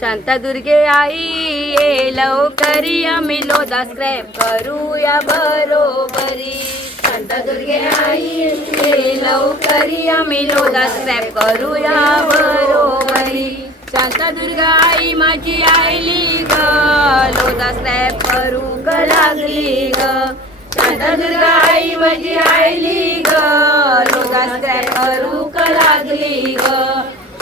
शांतादुर्गे आई ये लवकरी आम्ही लोदा स्क्रॅप करूया बरोबरी. शांतादुर्गे आई ये लवकरी आम्ही लोदा स्क्रॅप करूया बरोबरी. शांतादुर्गा आई माझी आईली ग लोदा स्क्रॅप करू ग लागली ग. शांतादुर्गा आई माझी आईली ग लोदा स्क्रॅप करू ग लागली ग.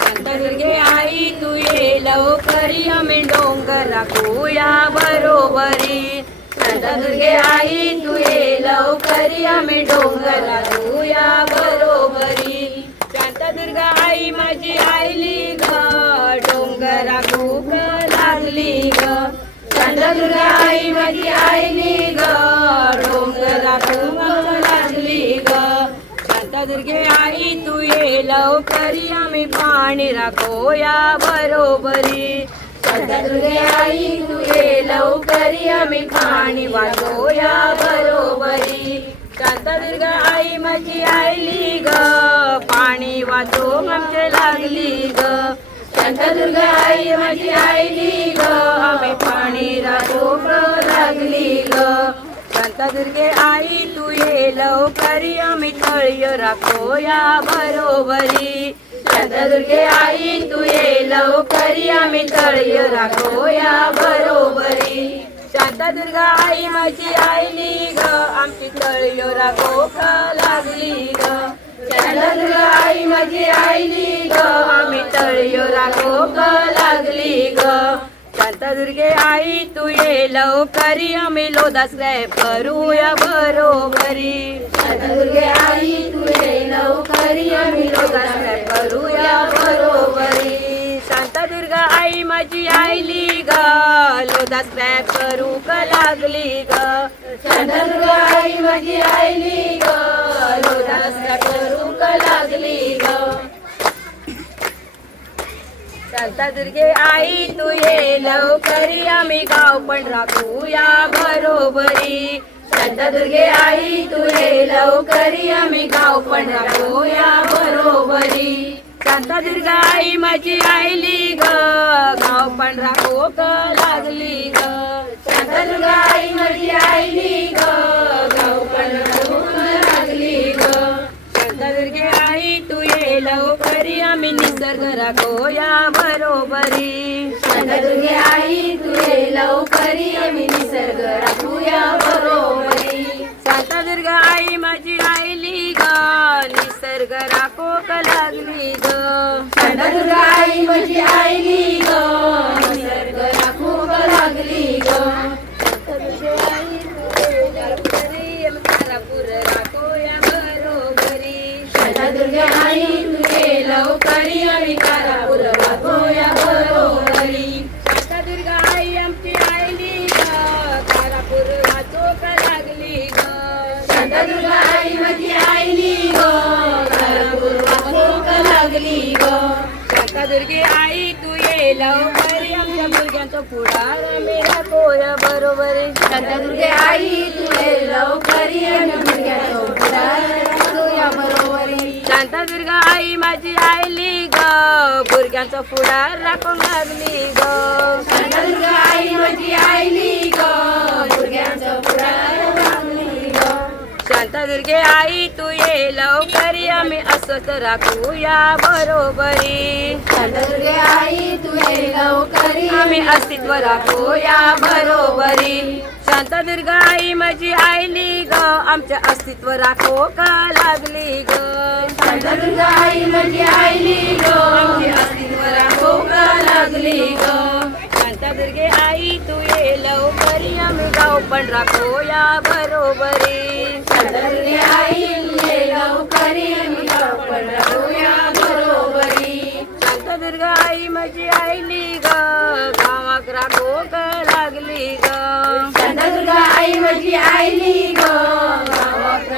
शांतादुर्गे आई तू ये लवकरी आम्ही डोंगर राखूया बरोबरी. शांतादुर्गे आई तू ये लवकरी आम्ही डोंगर राखूया बरोबरी. शांतादुर्गा आई माझी आईली ग डोंगर राखू ग लागली ग. शांतादुर्गा आई माझी आईली ग डोंगर राखू ग लागली ग. शांतादुर्गे आई तू ये लवकरी आम्ही पाणी राखूया बरोबरी. शांतादुर्गे आई तू ये लवकरी आम्ही पाणी वाचूया बरोबरी. शांतादुर्गा आई माझी आईली ग पाणी वाचू आमचे लागली ग. शांतादुर्गा आई माझी आईली ग आम्ही पाणी राखू लागली ग. शांतादुर्गे आई तू ये लवकरी आम्ही तळी राखूया बरोबरी. शांतादुर्गे आई तू ये लवकरी आम्ही तळी राखूया बरोबरी. शांतादुर्गा आई माझी आईली ग आमची तळी राखू लागली ग. शांतादुर्गा आई माझी आईली ग आम्ही तळी राखू लागली ग. शांतादुर्गे आई तू ये लवकरी आम्ही लोदा स्क्रॅप करूया बरोबरी. शांतादुर्गे आई तू ये लवकरी आम्ही लोदा स्क्रॅप करूया बरोबरी. शांतादुर्गा आई माझी आईली ग लोदा स्क्रॅप करू ग लागली ग. शांतादुर्गा आई माझी आईली ग लोदा स्क्रॅप करू ग लागली ग. शांतादुर्गे आई तू ये लवकरी आम्ही गाव पण राखूया बरोबरी. शांतादुर्गे आई तू ये लवकरी आम्ही गाव पण राखूया बरोबरी. शांतादुर्गा आई माझी आईली ग गाव पण राखू ग लागली ग. शांतादुर्गा आई माझी आईली ग गाव पण राखू ग लागली ग. शांतादुर्गे आई तू ये लवकरी आम्ही निसर्ग राखूया बरोबरी. शांतादुर्गे आई तू ये लवकरी आम्ही निसर्ग राखूया बरोबरी. शांतादुर्गा आई माझी आईली ग निसर्ग राखू ग लागली ग. शांतादुर्गा आई माझी आईली ग निसर्ग राखू ग लागली ग. शांतादुर्गे आई तू ये लवकरी आम्ही तारापूर राखूया बरोबरी. शांतादुर्गे आई तू ये लवकरी आम्ही तारापूर राखूया बरोबरी. शांतादुर्गा आई आमची आईली ग तारापूर वाचू ग लागली ग. शांतादुर्गा आई माझी आईली ग तारापूर वाचू ग लागली ग. शांतादुर्गे आई तू ये लवकरी आमच्या मुलग्यांचा पुढार आम्ही राखूया बरोबरी. शांतादुर्गे आई तू ये लवकरी आमच्या मुलग्यांचा पुढार राखूया बरोबरी. शांतादुर्गा आई माझी आईली ग गुरग्यांचा पुढार राखून लागली ग. शांतादुर्गा आई माझी आईली ग गुरग्यांचा पुढार लागली ग. शांतादुर्गे आई तू ये लवकरी आम्ही असत राखूया बरोबरी. शांतादुर्गे आई तू ये लवकरी आम्ही अस्तित्व राखूया बरोबरी. शांतादुर्गा आई माझी आईली ग आमचे अस्तित्व राखू ग लागली ग. शांतादुर्गा आई माझी आईली ग आमचे अस्तित्व राखू ग लागली ग. शांतादुर्गे आई तू ये लवकरी आम्ही गाव पण राखूया बरोबरी. शांतादुर्गे आई तू ये लवकरी आम्ही गाव पण राखूया बरोबरी. शांतादुर्गा आई माझी आईली ग गावाक राखू ग लागली ग. शांतादुर्गा आई माझी आईली ग गावाक